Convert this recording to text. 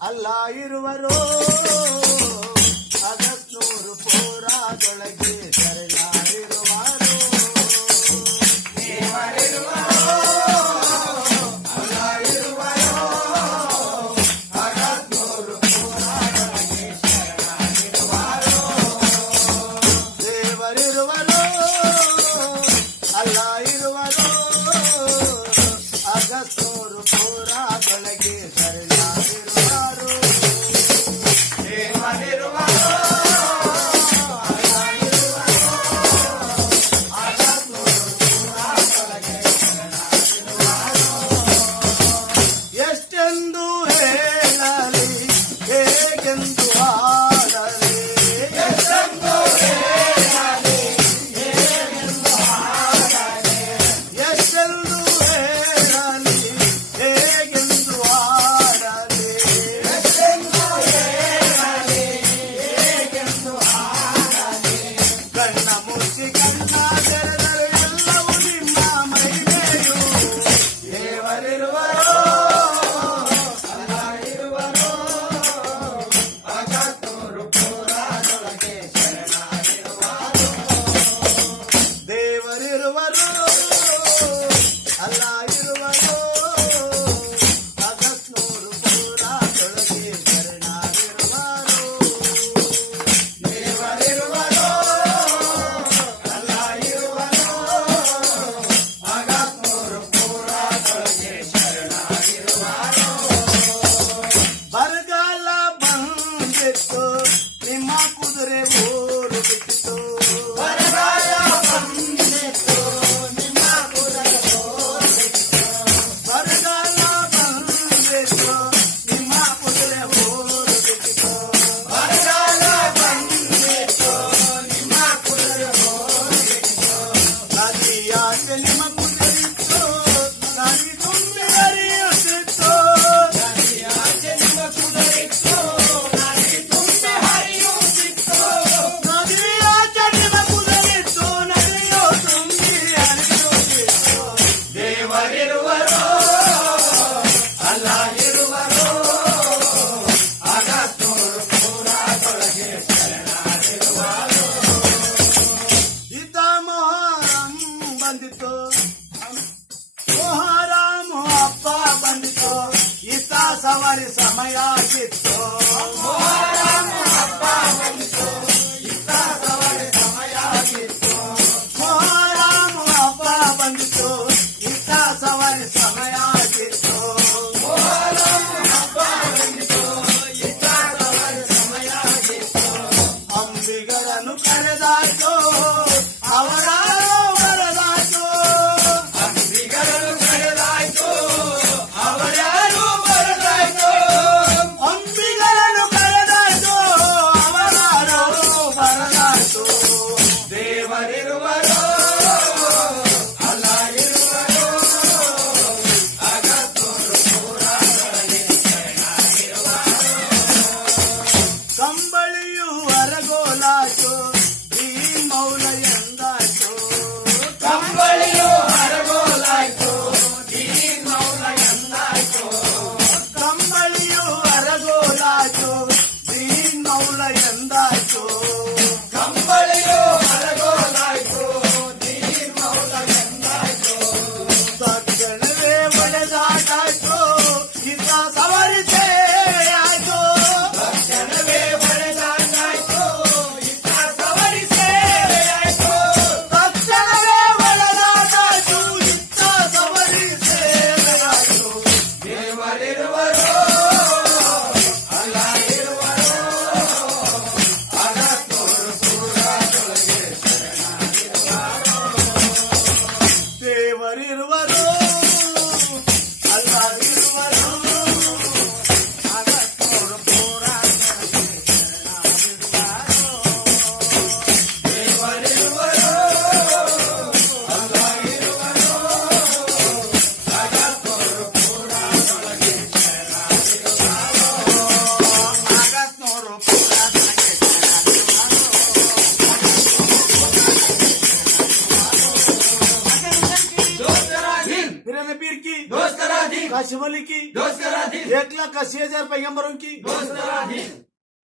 ಅಲ್ಲ ಇರುವರು ಅಗಸ್ನೂರು ಪೋರಾದೊಳಗೆ ಶರಣರಿರುವರು ಅಗಸ್ನೂರು ಪೋರಾದೊಳಗೆ ಶರಣರಿರುವರು ಎಷ್ಟೆಂದು ಹೇಳಲಿ ಹೇಗೆಂದು ಆಡಲಿ ಎಷ್ಟೆಂದು ಹೇಳಲಿ ಹೇಗೆಂದು ಆಡಲಿ ಎಷ್ಟೆಂದು ಹೇಳಲಿ ಹೇಗೆಂದು ಆಡಲಿ ಎಷ್ಟೆಂದು ಹೇಳಲಿ ಹೇಗೆಂದು ಆಡಲಿ ಕಣ್ಣ ಮುಚ್ಚಿ ಕಣ್ಣ ತೆರೆದರೆ ಎಲ್ಲವೂ ನಿಮ್ಮ ಮಹಿಮೆಯು ದೇವರಿರುವರು ದೇವರಿರುವರು ಅಲ್ಲ ಇರುವರು ಅಗಸ್ನೂರು ಪೋರಾದೊಳಗೆ ಶರಣರಿರುವರು ದೇವರಿರುವರು ಅಲ್ಲ ಇರುವರು ಅಗಸ್ನೂರು ಪೋರಾದೊಳಗೆ ಶರಣರಿರುವರು ಬರಗಾಲ ಬಂದಿತ್ತು ನಿಮ್ಮ ಕುದುರೆ ಊರು ಬಿಟ್ಟಿತು ಬರಗಾಲ ಬಂದಿತ್ತು ನಿಮ್ಮ ಕುದುರೆ ಊರು ಬಿಟ್ಟಿತು ಬರಗಾಲ ಬಂದಿತ್ತು ನಿಮ್ಮ ಕುದುರೆ ಊರು ಬಿಟ್ಟಿತು ಬರಗಾಲ ಬಂದಿತ್ತು ನಿಮ್ಮ ಕುದುರೆ ಊರು ಬಿಟ್ಟಿತು ನದಿಯಾಚೆ ನಿಮ್ಮ ಕುದುರಿತ್ತು ನದಿ ತುಂಬಿ ಹರಿಯುತ್ತಿತ್ತು ನದಿಯಾಚೆ ನಿಮ್ಮ ಕುದುರಿತ್ತು ನದಿ ತುಂಬಿ ಹರಿಯುತ್ತಿತ್ತು ನದಿಯಾಚೆ ನಿಮ್ಮ ಕುದುರಿತ್ತು ನದಿಯು ತುಂಬಿ ಹರಿಯುತ್ತಿತ್ತು ದೇವರಿರುವರು ಅಲ್ಲ ಇರುವರು ಅಗಸ್ನೂರು ಪೋರಾದೊಳಗೆ ಶರಣರಿರುವರು ಈತ ಮೊಹರಂ ಬಂದಿತು ಮೊಹರಂ ಹಬ್ಬ ಬಂದಿತು ಈತ ಸವಾರಿ ಸಮಯ ಆಗಿತ್ತು ಮೊಹರಂ ಹಬ್ಬ ಬಂದಿತು ಈತ ಸವಾರಿ ಸಮಯ ಆಗಿತ್ತು ಮೊಹರಂ ಹಬ್ಬ ಬಂದಿತು ಈತ ಸವಾರಿ ಸಮಯ ಆಗಿತ್ತು ಮೊಹರಂ ಹಬ್ಬ ಬಂದಿತು ಈತ ಸವಾರಿ ಸಮಯ ಆಗಿತ್ತು ಅಂಬಿಗರನ್ನು ಕರೆದಾಯ್ತು ಅವರ ಬರದಾಯ್ತು ಅಂಬಿಗರನ್ನು ಕರೆದಾಯ್ತು ಅವರ್ಯಾರು ಬರದಾಯ್ತು ಅಂಬಿಗರನ್ನು ಕರೆದಾಯ್ತು ಅವರಾರು ಬರದಾಯ್ತು ದೇವರಿರುವರು ಅಲ್ಲ ಇರುವರು ಅಗಸ್ನೂರು ಪೋರಾದೊಳಗೆ ಶರಣರಿರುವರು ಕಂಬಳಿಯು ಅರಗೋಲಾಯ್ತು ಈ ಮೌಲ ಎಂದಾಯ್ತು ಕಂಬಳಿಯು ಅರಗೋಲಾಯ್ತು ಈ ಮೌಲ ಎಂದಾಯ್ತು ಕಂಬಳಿಯು ಅರಗೋಲಾಯ್ತು ಈ ಮೌಲ ಎಂದಾಯ್ತು ಕಂಬಳಿಯು ಅರಗೋಲಾಯ್ತು ಈ ಮೌಲ ಎಂದಾಯ್ತು ತಕ್ಷಣವೇ ಒಡೆದಾಟಾಯ್ತು ಈತ ಸವಾರಿ ಸೇವೆಯಾಯ್ತು ತಕ್ಷಣವೇ ಒಡೆದಾಟಾಯ್ತು ಈತ ಸವಾರಿ ಸೇವೆಯಾಯ್ತು ತಕ್ಷಣವೇ ಒಡೆದಾಟಾಯ್ತು ಈತ ಸವಾರಿ ಸೇವೆಯಾಯ್ತು ದೇವರಿರುವರು ಅಲ್ಲ ಇರುವರು ಅಗಸ್ನೂರು ಪೋರಾದೊಳಗೆ ಶರಣರಿರುವರು ದೇವರಿರುವರು ಅಲ್ಲ ಇರುವರು ಅಗಸ್ನೂರು ಪೋರಾದೊಳಗೆ ಶರಣರಿರುವರು ದೇವರಿರುವರು ಅಲ್ಲ ಇರುವರು ಅಗಸ್ನೂರು ಪೋರಾದೊಳಗೆ ಶರಣರಿರುವರು ಅಗಸ್ನೂರು ಪೋರಾದೊಳಗೆ शरणरिरुವರು फिर पीर की दोस्त करा दी काशिम अली की दोस्त करा दी एक का 6000 पैगंबरों की